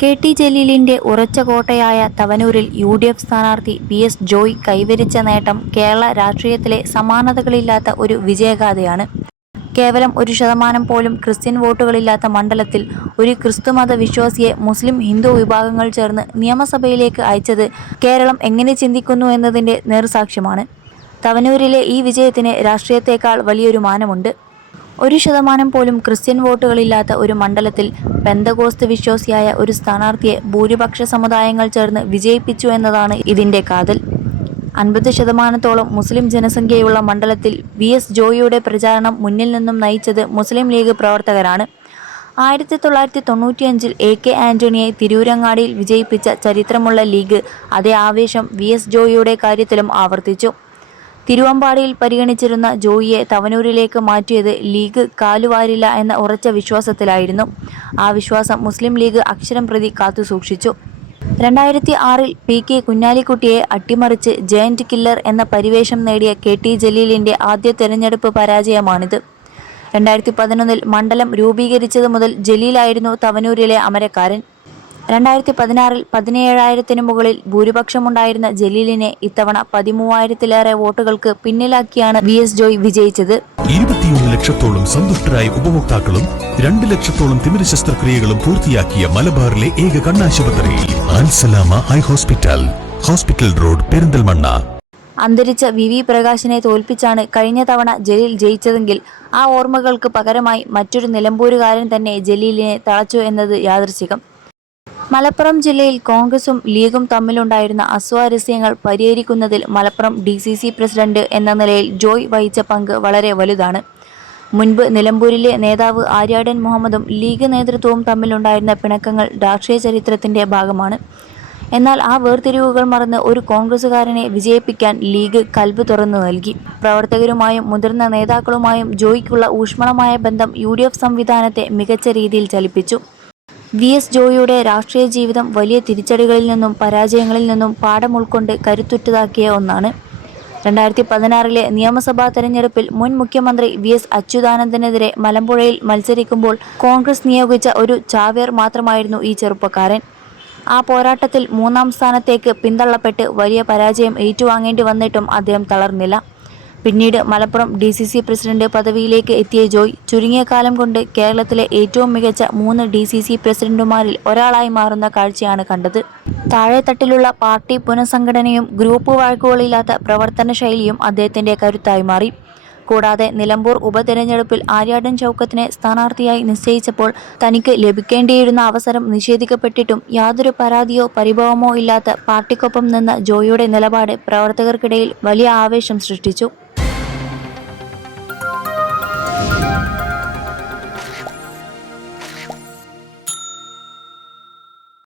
K T. ജലീലിന്റെ ഉറച്ച കോട്ടയായ തവനൂരിൽ UDF സ്ഥാനാർത്ഥി പി.എസ്. ജോയ് കൈവരിച്ച നേട്ടം കേരള രാഷ്ട്രീയത്തിലെ സമാനതകളില്ലാത്ത ഒരു വിജയഗാഥയാണ്. കേവലം 1% പോലും ക്രിസ്ത്യൻ വോട്ടുകളില്ലാത്ത മണ്ഡലത്തിൽ ഒരു ക്രിസ്തുമത വിശ്വാസിയെ മുസ്ലിം ഹിന്ദു വിഭാഗങ്ങൾ ചേർന്ന് നിയമസഭയിലേക്ക് അയച്ചത് കേരളം എങ്ങനെ ചിന്തിക്കുന്നു എന്നതിന്റെ നേർസാക്ഷ്യമാണ്. തവനൂരിലെ ഈ വിജയത്തിന് രാഷ്ട്രീയത്തേക്കാൾ വലിയൊരു മാനമുണ്ട്. 1% പോലും ക്രിസ്ത്യൻ വോട്ടുകളില്ലാത്ത ഒരു മണ്ഡലത്തിൽ പെന്തകോസ്ത് വിശ്വാസിയായ ഒരു സ്ഥാനാർത്ഥിയെ ഭൂരിപക്ഷ സമുദായങ്ങൾ ചേർന്ന് വിജയിപ്പിച്ചു എന്നതാണ് ഇതിന്റെ കാതൽ. 50% മുസ്ലിം ജനസംഖ്യയുള്ള മണ്ഡലത്തിൽ പി.എസ്. ജോയിയുടെ പ്രചാരണം മുന്നിൽ നിന്നും നയിച്ചത് മുസ്ലിം ലീഗ് പ്രവർത്തകരാണ്. 1995 എ.കെ. ആന്റണിയെ തിരൂരങ്ങാടിയിൽ വിജയിപ്പിച്ച ചരിത്രമുള്ള ലീഗ് അതേ ആവേശം പി.എസ്. ജോയിയുടെ കാര്യത്തിലും ആവർത്തിച്ചു. തിരുവമ്പാടിയിൽ പരിഗണിച്ചിരുന്ന ജോയിയെ തവനൂരിലേക്ക് മാറ്റിയത് ലീഗ് കാലുവാരില്ല എന്ന ഉറച്ച വിശ്വാസത്തിലായിരുന്നു. ആ വിശ്വാസം മുസ്ലിം ലീഗ് അക്ഷരം പ്രതി കാത്തുസൂക്ഷിച്ചു. 2006 പി.കെ. കുഞ്ഞാലിക്കുട്ടിയെ അട്ടിമറിച്ച് ജയന്റ് കില്ലർ എന്ന പരിവേഷം നേടിയ കെ.ടി. ജലീലിന്റെ ആദ്യ തെരഞ്ഞെടുപ്പ് പരാജയമാണിത്. 2011 മണ്ഡലം രൂപീകരിച്ചത് മുതൽ ജലീലായിരുന്നു തവനൂരിലെ അമരക്കാരൻ. 2016 17,000 മുകളിൽ ഭൂരിപക്ഷമുണ്ടായിരുന്ന ജലീലിനെ ഇത്തവണ 13,000-ലേറെ വോട്ടുകൾക്ക് പിന്നിലാക്കിയാണ് പി.എസ്. ജോയ് വിജയിച്ചത്. 21 ലക്ഷത്തോളം സന്തുഷ്ടരായ ഉപഭോക്താക്കളും 2 ലക്ഷത്തോളം തിമിര ശസ്ത്രക്രിയകളും പൂർത്തിയാക്കിയ മലബാറിലെ ഏക കണ്ണാശുപത്രി Alsalama eye hospital, hospital road, Perinthalmanna. അന്തരിച്ച വി. പ്രകാശിനെ തോൽപ്പിച്ചാണ് കഴിഞ്ഞ തവണ ജലീൽ ജയിച്ചതെങ്കിൽ ആ ഓർമ്മകൾക്ക് പകരമായി മറ്റൊരു നിലമ്പൂരുകാരൻ തന്നെ ജലീലിനെ തളച്ചു എന്നത് യാദൃച്ഛികം. മലപ്പുറം ജില്ലയിൽ കോൺഗ്രസും ലീഗും തമ്മിലുണ്ടായിരുന്ന അസ്വാരസ്യങ്ങൾ പരിഹരിക്കുന്നതിൽ മലപ്പുറം ഡി.സി.സി. പ്രസിഡന്റ് എന്ന നിലയിൽ ജോയ് വഹിച്ച പങ്ക് വളരെ വലുതാണ്. മുൻപ് നിലമ്പൂരിലെ നേതാവ് ആര്യാടൻ മുഹമ്മദും ലീഗ് നേതൃത്വവും തമ്മിലുണ്ടായിരുന്ന പിണക്കങ്ങൾ രാഷ്ട്രീയ ചരിത്രത്തിന്റെ ഭാഗമാണ്. എന്നാൽ ആ വേർതിരിവുകൾ മറന്ന് ഒരു കോൺഗ്രസുകാരനെ വിജയിപ്പിക്കാൻ ലീഗ് കൽബ് തുറന്നു നൽകി. പ്രവർത്തകരുമായും മുതിർന്ന നേതാക്കളുമായും ജോയ്ക്കുള്ള ഊഷ്മളമായ ബന്ധം യു.ഡി.എഫ് സംവിധാനത്തെ മികച്ച രീതിയിൽ ചലിപ്പിച്ചു. പി.എസ്. ജോയിയുടെ രാഷ്ട്രീയ ജീവിതം വലിയ തിരിച്ചടികളിൽ നിന്നും പരാജയങ്ങളിൽ നിന്നും പാഠം ഉൾക്കൊണ്ട് കരുത്തുറ്റതാക്കിയ ഒന്നാണ്. 2016 നിയമസഭാ തെരഞ്ഞെടുപ്പിൽ മുൻ മുഖ്യമന്ത്രി വി.എസ്. അച്യുതാനന്ദനെതിരെ മലമ്പുഴയിൽ മത്സരിക്കുമ്പോൾ കോൺഗ്രസ് നിയോഗിച്ച ഒരു ചാവേർ മാത്രമായിരുന്നു ഈ ചെറുപ്പക്കാരൻ. ആ പോരാട്ടത്തിൽ 3ാം സ്ഥാനത്തേക്ക് പിന്തള്ളപ്പെട്ട് വലിയ പരാജയം ഏറ്റുവാങ്ങേണ്ടി വന്നിട്ടും അദ്ദേഹം തളർന്നില്ല. പിന്നീട് മലപ്പുറം ഡി.സി.സി. പ്രസിഡന്റ് പദവിയിലേക്ക് എത്തിയ ജോയ് ചുരുങ്ങിയ കാലം കൊണ്ട് കേരളത്തിലെ ഏറ്റവും മികച്ച 3 ഡി.സി.സി. പ്രസിഡന്റുമാരിൽ ഒരാളായി മാറുന്ന കാഴ്ചയാണ് കണ്ടത്. താഴെത്തട്ടിലുള്ള പാർട്ടി പുനഃസംഘടനയും ഗ്രൂപ്പ് വഴക്കുകളില്ലാത്ത പ്രവർത്തന ശൈലിയും അദ്ദേഹത്തിന്റെ കരുത്തായി മാറി. കൂടാതെ നിലമ്പൂർ ഉപതെരഞ്ഞെടുപ്പിൽ ആര്യാടൻ ഷൗക്കത്തിനെ സ്ഥാനാർത്ഥിയായി നിശ്ചയിച്ചപ്പോൾ തനിക്ക് ലഭിക്കേണ്ടിയിരുന്ന അവസരം നിഷേധിക്കപ്പെട്ടിട്ടും യാതൊരു പരാതിയോ പരിഭവമോ ഇല്ലാത്ത പാർട്ടിക്കൊപ്പം നിന്ന ജോയിയുടെ നിലപാട് പ്രവർത്തകർക്കിടയിൽ വലിയ ആവേശം സൃഷ്ടിച്ചു.